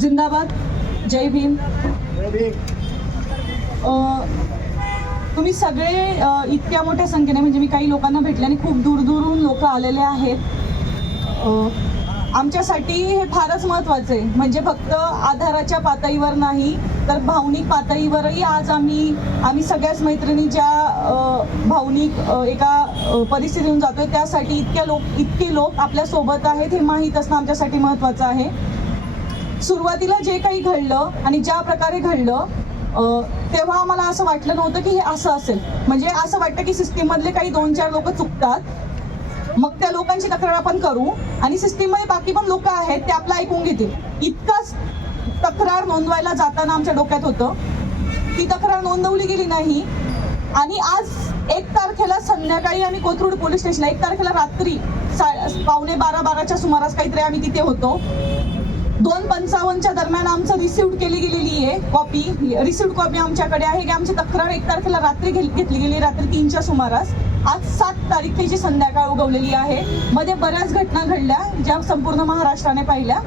जिंदाबाद. जय भीम. तुम्ही सगळे इतक्या मोठ्या संख्येने म्हणजे मी काही लोकांना भेटले आणि खूप दूरदूरून लोक आलेले आहेत. आमच्यासाठी हे फारच महत्त्वाचं आहे. म्हणजे फक्त आधाराच्या पातळीवर नाही तर भावनिक पातळीवरही आज आम्ही आम्ही सगळ्याच मैत्रिणी ज्या भावनिक एका परिस्थितीतून जातोय त्यासाठी इतक्या लोक इतके लोक आपल्यासोबत आहेत हे माहीत असणं आमच्यासाठी महत्त्वाचं आहे. सुरुवातीला जे काही घडलं आणि ज्या प्रकारे घडलं तेव्हा आम्हाला असं वाटलं नव्हतं की हे असं असेल. म्हणजे असं वाटतं की सिस्टीममधले काही दोन चार लोक चुकतात. मग त्या लोकांची तक्रार आपण करू आणि सिस्टीममध्ये बाकी पण लोक आहेत ते आपलं ऐकून घेतील. इतकाच तक्रार नोंदवायला जाताना आमच्या डोक्यात होतं. ती तक्रार नोंदवली गेली नाही. आणि आज एक तारखेला संध्याकाळी आम्ही कोथरूड पोलीस स्टेशनला एक तारखेला रात्री सा पावणे बारा बाराच्या सुमारास काहीतरी आम्ही तिथे होतो. दोन पंचावन्नच्या दरम्यान आमचं रिसिव्ह केली गेलेली आहे. कॉपी रिसिव्ह कॉपी आमच्याकडे आहे. की आमची तक्रार एक तारखेला रात्री घेतली गेली. रात्री तीनच्या सुमारास. आज सात तारखेची संध्याकाळ उगवलेली आहे. मध्ये बऱ्याच घटना घडल्या ज्या संपूर्ण महाराष्ट्राने पाहिल्या.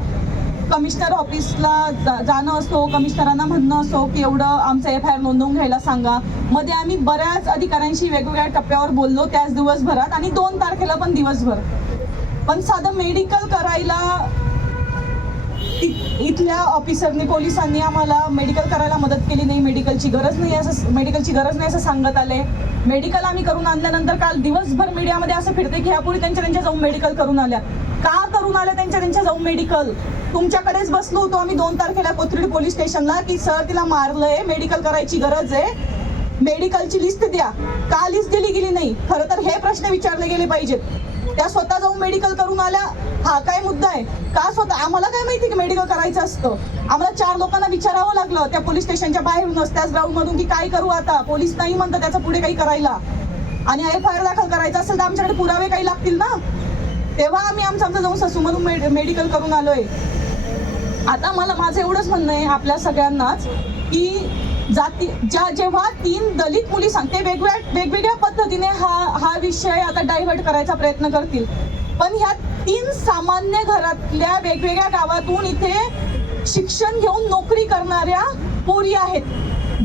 कमिशनर ऑफिसला जा- जाणं असो कमिशनरांना म्हणणं असो की एवढं आमचं एफ आय आर नोंदवून घ्यायला सांगा. मध्ये आम्ही बऱ्याच अधिकाऱ्यांशी वेगवेगळ्या टप्प्यावर बोललो त्याच दिवसभरात आणि दोन तारखेला पण दिवसभर. पण साधं मेडिकल करायला इथल्या ऑफिसरनी पोलिसांनी आम्हाला मेडिकल करायला मदत केली नाही मेडिकलची गरज नाही असं मेडिकलची गरज नाही असं सांगत आले. मेडिकल आम्ही करून आणल्यानंतर काल दिवसभर मीडियामध्ये असं फिरते की ह्यापूर्वी त्यांच्या त्यांच्या जाऊन मेडिकल करून आल्या. का करून आल्या त्यांच्या त्यांच्या जाऊन मेडिकल? तुमच्याकडेच बसलो होतो आम्ही दोन तारखेला कोथरूड पोलीस स्टेशनला की सर तिला मारलंय मेडिकल करायची गरज आहे. मेडिकलची लिस्ट द्या. का लिस्ट दिली गेली नाही? खरं तर हे प्रश्न विचारले गेले पाहिजेत. त्या स्वतः जाऊन मेडिकल करून आल्या. हा काय मुद्दा आहे? का स्वतः? आम्हाला काय माहिती की मेडिकल करायचं असतं? आम्हाला चार लोकांना विचारावं लागलं त्या पोलीस स्टेशनच्या बाहेरूनच त्याच ग्राउंड मधून की काय करू आता? पोलीस नाही म्हणतात त्याचं पुढे काही करायला. आणि एफ आय आर दाखल करायचं असेल तर आमच्याकडे पुरावे काही लागतील ना? तेव्हा आम्ही आमचं आमचं जाऊन ससूमधून मेड मेडिकल करून आलोय. आता मला माझं एवढंच म्हणणं आहे आपल्या सगळ्यांनाच की जाती ज्या जेव्हा तीन दलित मुली सांगते वेगवेगळ्या वेगवेगळ्या पद्धतीने हा विषय आता डायव्हर्ट करायचा प्रयत्न करतील. पण ह्या तीन सामान्य घरातल्या वेगवेगळ्या गावातून इथे शिक्षण घेऊन नोकरी करणाऱ्या पोरी आहेत.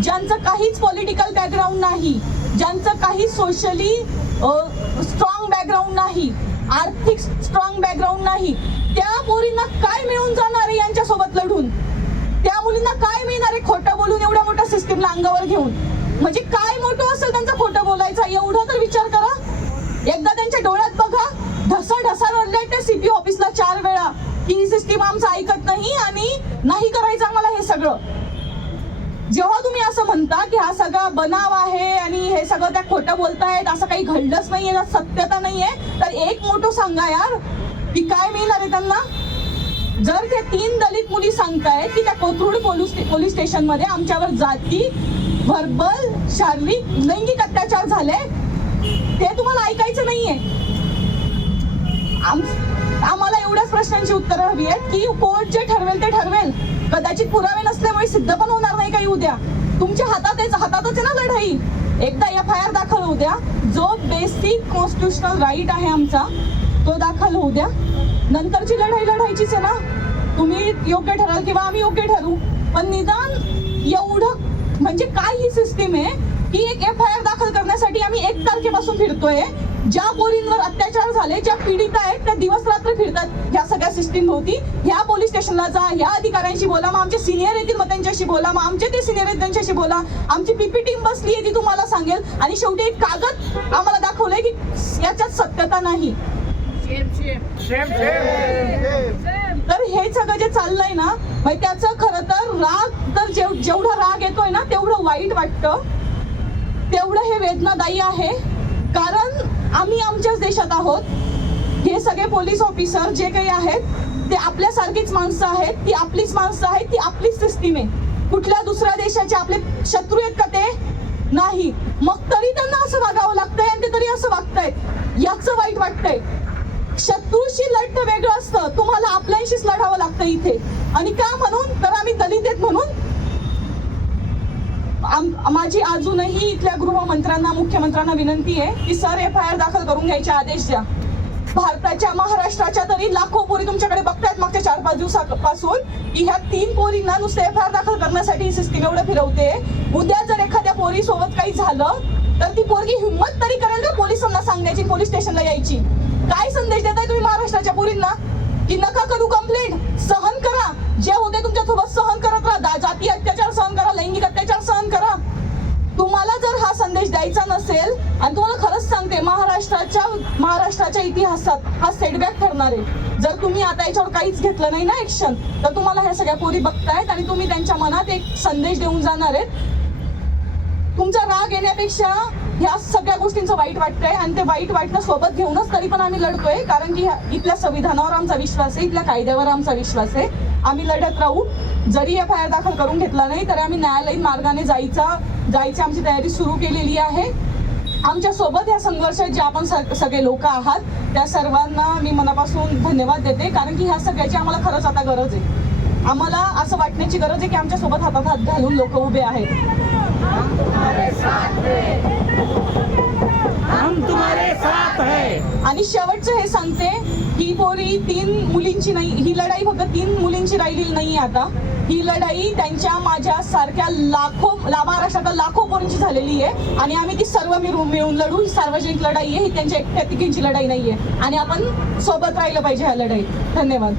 ज्यांचं काहीच पॉलिटिकल बॅकग्राऊंड नाही. ज्यांचं काही सोशली स्ट्रॉंग बॅकग्राऊंड नाही. आर्थिक स्ट्रॉंग बॅकग्राऊंड नाही. त्या पोरींना काय मिळून जाणार आहे यांच्यासोबत लढून? त्या मुलींना काय मिळणार आहे खोटं बोलून एवढ्या मोठ्या सिस्टीमला अंगावर घेऊन? म्हणजे काय मोठं असेल त्यांचं खोटं बोलायचं? एवढा तर विचार करा. एकदा त्यांच्या डोळ्यात बघा ढसा ढसा रडले ते सीपी ऑफिसला चार वेळा. की ही सिस्टीम आमचं ऐकत नाही आणि नाही करायचं आम्हाला हे सगळं. जेव्हा तुम्ही असं म्हणता की हा सगळा बनाव आहे आणि हे सगळं त्या खोटं बोलतायत असं काही घडलंच नाहीये सत्यता नाहीये तर एक मोठं सांगा यार की काय मिळणार आहे त्यांना? जर ते तीन दलित मुली सांगतायत की त्या कोथरूड पोलीस पोलीस स्टेशनमध्ये आमच्यावर जाती व्हर्बल शारीरिक लैंगिक अत्याचार झाले ते तुम्हाला ऐकायचं नाहीये. आम्हाला एवढ्याच प्रश्नांची उत्तरं हवी आहेत की कोर्ट जे ठरवेल ते ठरवेल. कदाचित पुरावे नसल्यामुळे सिद्ध पण होणार नाही काही उद्या. तुमच्या हातात हातातच आहे ना लढाई. एकदा एफ आय आर दाखल होऊ द्या. जो बेसिक कॉन्स्टिट्युशनल राईट आहे आमचा तो दाखल होऊ द्या. नंतरची लढाई लढायचीच आहे ना. तुम्ही योग्य ठराल किंवा आम्ही योग्य ठरू. पण निदान एवढं म्हणजे काय ही सिस्टीम आहे की एक एफ आय आर दाखल करण्यासाठी आम्ही एक तारखेपासून फिरतोय. ज्या पोरींवर अत्याचार झाले ज्या पीडित आहेत त्या दिवस रात्र फिरतात. ह्या सगळ्या सिस्टीम भोवती. ह्या पोलीस स्टेशनला जा ह्या अधिकाऱ्यांशी बोला मग आमचे सिनियर येतील मग त्यांच्याशी बोला मग आमचे ते सिनियर आहेत त्यांच्याशी बोला. आमची पीपी टीम बसली आहे ती तुम्हाला सांगेल. आणि शेवटी एक कागद आम्हाला दाखवलंय की याच्यात सत्यता नाही. तर हे सगळं जे चाललंय ना त्याचं खरं तर राग तर जेव जेवढा राग येतोय ना तेवढं वाईट वाटतं. तेवढं हे वेदनादायी आहे. कारण आम्ही आमच्याच देशात आहोत. हे सगळे पोलीस ऑफिसर जे काही आहेत ते आपल्यासारखीच माणसं आहेत. ती आपलीच माणसं आहेत ती आपलीच सिस्टीम आहे. कुठल्या दुसऱ्या देशाचे आपले शत्रू आहेत का ते? नाही. मग तरी त्यांना असं वागावं लागतंय आणि ते तरी असं वागतायत. याचं वाईट वाटतंय. शत्रूशी लढणं वेगळं असतं. तुम्हाला आपल्याशीच लढावं लागतं इथे. आणि का म्हणून? तर आम्ही दलित आहेत म्हणून. माझी अजूनही इथल्या गृहमंत्र्यांना मुख्यमंत्र्यांना विनंती आहे की सर एफ आय आर दाखल करून घ्यायचे आदेश द्या. भारताच्या महाराष्ट्राच्या तरी लाखो पोरी तुमच्याकडे बघतायत मागच्या चार पाच दिवसापासून की ह्या तीन पोरींना नुसते एफ आय आर दाखल करण्यासाठी सिस्टीम एवढं फिरवते. उद्या जर एखाद्या पोरी सोबत काही झालं तर ती पोरगी हिंमत तरी करेल का पोलिसांना सांगण्याची पोलीस स्टेशनला यायची? काय संदेश देताय तुम्ही महाराष्ट्राच्या पोरींना? की नका करू कंप्लेंट सहन करा. तुमच्या इतिहासात हा सेटबॅक ठरणार आहे. जर तुम्ही आता याच्यावर काहीच घेतलं नाही ना ऍक्शन तर तुम्हाला ह्या सगळ्या पोरी बघतायत आणि तुम्ही त्यांच्या मनात एक संदेश देऊन जाणार आहेत. तुमचा राग येण्यापेक्षा ह्या सगळ्या गोष्टींचं वाईट वाटतंय आणि ते वाईट वाटणं सोबत घेऊनच तरी पण आम्ही लढतोय कारण की इथल्या संविधानावर आमचा विश्वास आहे इथल्या कायद्यावर आमचा विश्वास आहे. आम्ही लढत राहू. जरी एफ आय आर दाखल करून घेतला नाही तरी आम्ही न्यायालयीन मार्गाने जायचा जायची आमची तयारी सुरू केलेली आहे. आमच्यासोबत या संघर्षात जे आपण सग- सगळे लोक आहात त्या सर्वांना मी मनापासून धन्यवाद देते कारण की ह्या सगळ्याची आम्हाला खरंच आता गरज आहे. आम्हाला असं वाटण्याची गरज आहे की आमच्यासोबत हातात हात घालून लोक उभे आहेत. हम तुम्हारे साथ है. आणि शेवटचं हे सांगते ही पोरी तीन मुलींची नाही ही लढाई फक्त तीन मुलींची राहिलेली नाही आता. ही लढाई त्यांच्या माझ्या सारख्या लाखो ला- महाराष्ट्रातल्या लाखो पोरींची झालेली आहे. आणि आम्ही ती सर्व मिळून मिळून लढू. ही सार्वजनिक लढाई आहे. ही त्यांच्या एकट्या तिघींची लढाई नाहीये. आणि आपण सोबत राहिलं पाहिजे ह्या लढाईत. धन्यवाद.